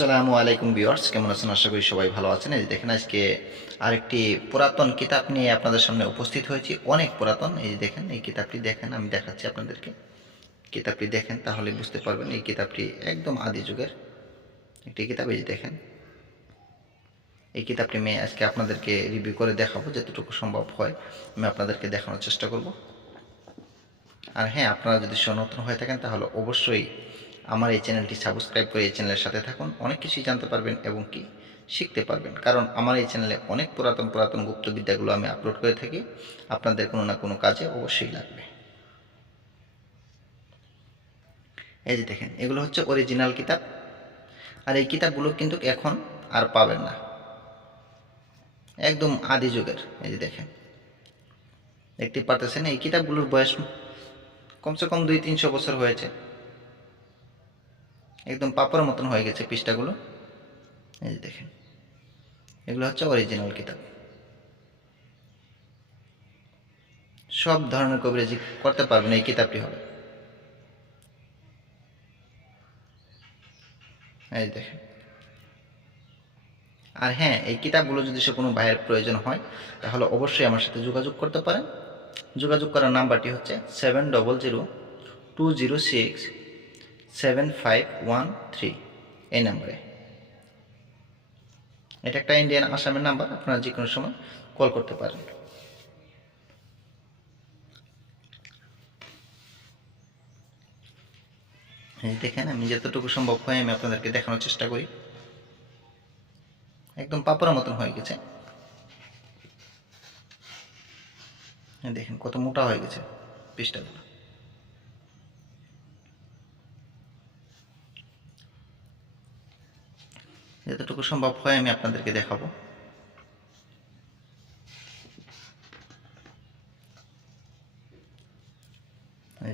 আসসালামু আলাইকুম ভিউয়ার্স, কেমন আছেন? আশা করি সবাই ভালো আছেন। এই দেখেন আজকে আরেকটি পুরাতন কিতাব নিয়ে আপনাদের সামনে উপস্থিত হয়েছি। অনেক পুরাতন। এই দেখেন, এই কিতাবটি দেখেন, আমি দেখাচ্ছি আপনাদেরকে। কিতাবটি দেখেন তাহলে বুঝতে পারবেন এই কিতাবটি একদম আদি যুগের একটি কিতাব। এই যে দেখেন, এই কিতাবটি আমি আজকে আপনাদেরকে রিভিউ করে দেখাবো, যতটুকু সম্ভব হয় আমি আপনাদেরকে দেখানোর চেষ্টা করব। আর হ্যাঁ আপনারা যদি সনতুন হয়ে থাকেন তাহলে অবশ্যই আমার এই চ্যানেলটি সাবস্ক্রাইব করে এই চ্যানেলের সাথে থাকুন। অনেক কিছুই জানতে পারবেন এবং কি শিখতে পারবেন। কারণ আমার এই চ্যানেলে অনেক পুরাতন পুরাতন গুপ্তবিদ্যাগুলো আমি আপলোড করে থাকি। আপনাদের কোনো না কোনো কাজে অবশ্যই লাগবে। এই যে দেখেন, এগুলো হচ্ছে অরিজিনাল কিতাব। আর এই কিতাবগুলো কিন্তু এখন আর পাবেন না। একদম আদি যুগের। এই যে দেখেন, দেখতে পারতেছেন এই কিতাবগুলোর বয়স কমসে কম দুই, তিনশো বছর হয়েছে। একদম পাপড়ের মতন হয়ে গেছে পৃষ্ঠাগুলো। এই যে দেখেন। এগুলো হচ্ছে অরিজিনাল কিতাব। সব ধরনের কবিরাজি করতে পারবেন, এই কিতাবটি হবে। এই দেখেন। আর হ্যাঁ এই কিতাবগুলো যদি সে কোনো ভাইয়ের প্রয়োজন হয়, তাহলে অবশ্যই আমার সাথে যোগাযোগ করতে পারেন। যোগাযোগ করার নাম্বারটি হচ্ছে seven double zero two zero six seven five one three এই নাম্বারে। এটা একটা ইন্ডিয়ান আসামের নাম্বার আপনারা যে কোনো সময় কল করতে পারেন। দেখেন, আমি যতটুকু সম্ভব হয় আমি আপনাদেরকে দেখানোর চেষ্টা করি। একদম পাপড়ার মতন হয়ে গেছে। দেখেন, কত মোটা হয়ে গেছে পৃষ্ঠাগুলো যতটুকু সম্ভব হয় আমি আপনাদেরকে দেখাবো।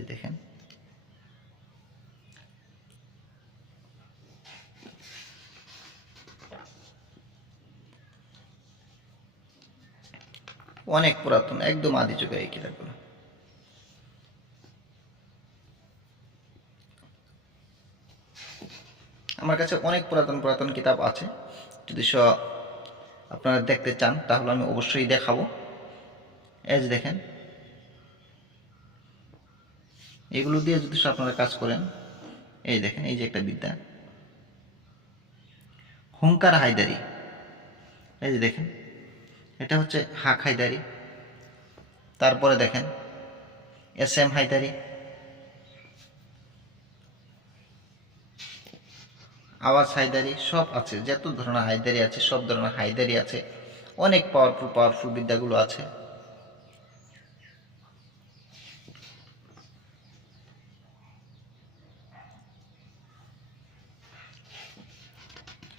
দেখেন। অনেক পুরাতন একদম আদি যুগের এই কিতাবগুলো। আমার কাছে অনেক পুরাতন পুরাতন কিতাব আছে। যদি স আপনারা দেখতে চান, তাহলে আমি অবশ্যই দেখাবো। যে দেখেন। এগুলো দিয়ে যদি আপনারা কাজ করেন, এই দেখেন, এই যে একটা বিদ্যা। হুঙ্কার হায়দারি। এই যে দেখেন। এটা হচ্ছে হাক হায়দারি। তারপরে দেখেন, এস এম হায়দারি। আওয়াজ হায়দারি সব আছে, যত ধরনের হায়দারি আছে, সব ধরনের হায়দারি আছে, অনেক পাওয়ারফুল পাওয়ারফুল বিদ্যাগুলো আছে।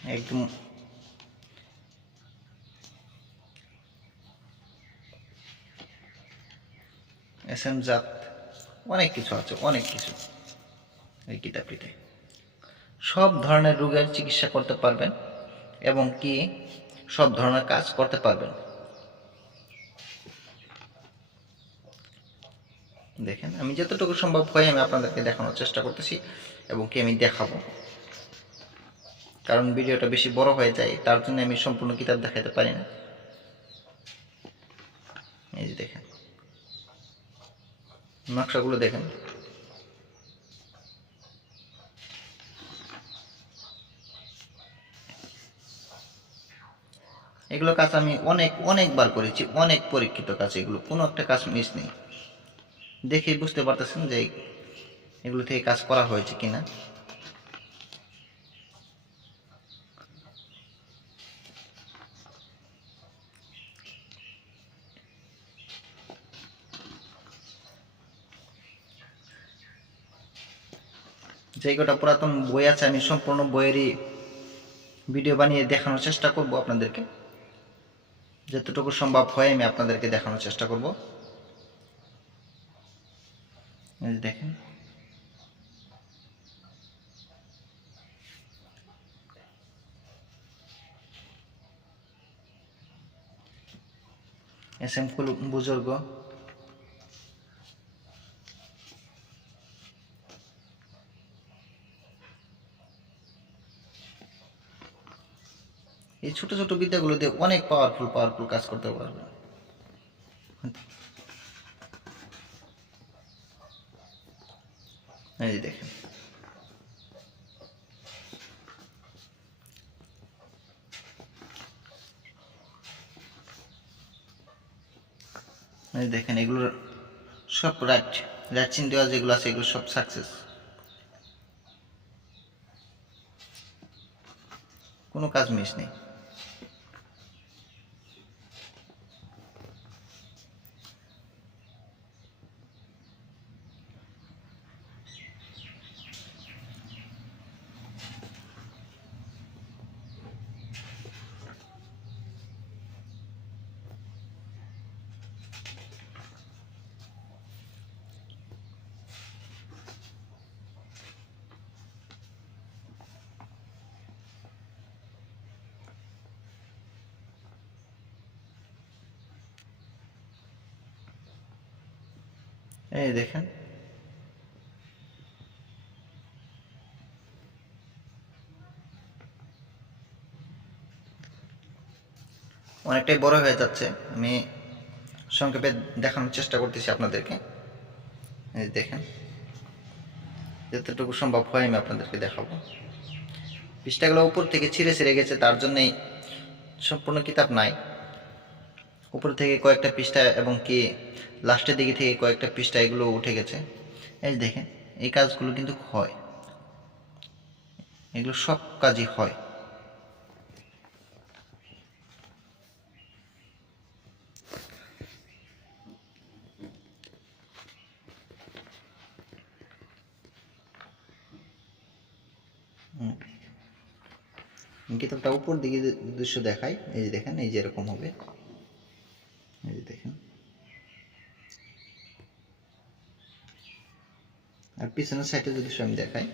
একদম। এস এম জাত, অনেক কিছু আছে, অনেক কিছু। এই কিতাবটিতে। সব ধরনের রোগের চিকিৎসা করতে পারবেন এবং কি সব ধরনের কাজ করতে পারবেন। দেখেন, আমি যতটুকু সম্ভব হয় আমি আপনাদেরকে দেখানোর চেষ্টা করতেছি এবং কি আমি দেখাবো। কারণ ভিডিওটা বেশি বড় হয়ে যায়, তার জন্য আমি সম্পূর্ণ কিতাব দেখাতে পারি না। এই যে দেখেন, নকশাগুলো দেখেন। এগুলো কাজ আমি অনেক, অনেকবার করেছি, অনেক পরীক্ষিত কাজ এগুলো, কোনো একটা কাজ মিস নেই। দেখে বুঝতে পারতেছেন যে এগুলো থেকে কাজ করা হয়েছে কিনা। যে কটা পুরাতন বই আছে, আমি সম্পূর্ণ বইয়েরই ভিডিও বানিয়ে দেখানোর চেষ্টা করব আপনাদেরকে। যতটুকু সম্ভব হয় আমি আপনাদেরকে দেখানোর চেষ্টা করব। দেখেন। এস এম কুল বুজুর্গ। এই ছোট ছোট বিদ্যাগুলো দিয়ে অনেক পাওয়ারফুল পাওয়ারফুল কাজ করতে পারবে। দেখেন। এই দেখেন, এগুলোর সব রাইট রাইট চিন দেওয়া যেগুলো আছে, এগুলো সব সাকসেস কোনো কাজ মিস নেই। এই দেখেন। অনেকটাই বড় হয়ে যাচ্ছে। আমি সংক্ষেপে দেখানোর চেষ্টা করতেছি আপনাদেরকে। এই দেখেন। যতটুকু সম্ভব হয় আমি আপনাদেরকে দেখাবো। পৃষ্ঠাগুলো উপর থেকে ছিঁড়ে ছিঁড়ে গেছে, তার জন্যই সম্পূর্ণ কিতাব নাই। উপর থেকে কয়েকটা পৃষ্ঠা এবং কি লাস্টের দিকে থেকে কয়েকটা পৃষ্ঠা এগুলো উঠে গেছে। এই দেখেন, এই কাজগুলো কিন্তু হয়। এগুলো সব কাজই হয়। কিতাবটা উপর দিকে দৃশ্য দেখাই। এই যে দেখেন, এই যে এরকম হবে এই যে দেখেন আর পিছনের সাইডে যদি আমি দেখাই,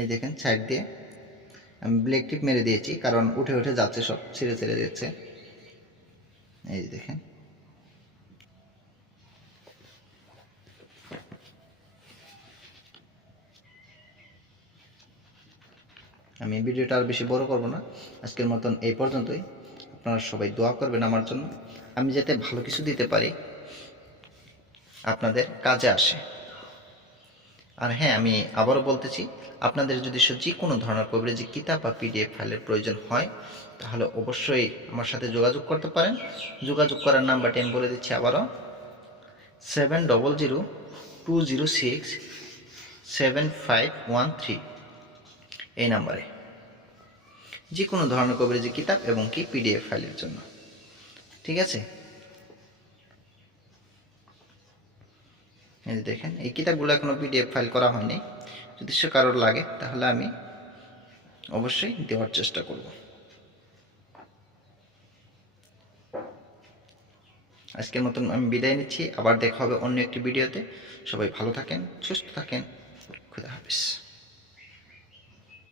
এই দেখেন সাইড দিয়ে আমি ব্লেক টিপ মেরে দিয়েছি, কারণ উঠে উঠে যাচ্ছে সব, ছেড়ে ছেড়ে যাচ্ছে এই দেখেন। আমি ভিডিওটা আর বেশি বড় করব না। আজকের মতন এই পর্যন্তই। আপনারা সবাই দোয়া করবেন আমার জন্য। আমি যাতে ভালো কিছু দিতে পারি, আপনাদের কাজে আসে। আর হ্যাঁ আমি আবারও বলতেছি, আপনাদের যদি যে কোনো ধরনের কভারেজে কিতাব বা পিডিএফ ফাইলের প্রয়োজন হয়, তাহলে অবশ্যই আমার সাথে যোগাযোগ করতে পারেন। যোগাযোগ করার নাম্বারটি আমি বলে দিচ্ছি আবারও। Seven double zero two zero six seven five one three এই নাম্বারে। যে কোনো ধরনের কভারেজে কিতাব এবং কি পিডিএফ ফাইলের জন্য। ঠিক আছে? এই যে দেখেন, এই কিতাবগুলো এখনও পিডিএফ ফাইল করা হয়নি। যদি সে কারোর লাগে, তাহলে আমি অবশ্যই দেওয়ার চেষ্টা করব। আজকের মতন আমি বিদায় নিচ্ছি। আবার দেখা হবে অন্য একটি ভিডিওতে সবাই ভালো থাকেন, সুস্থ থাকেন। খুদা হাফিজ।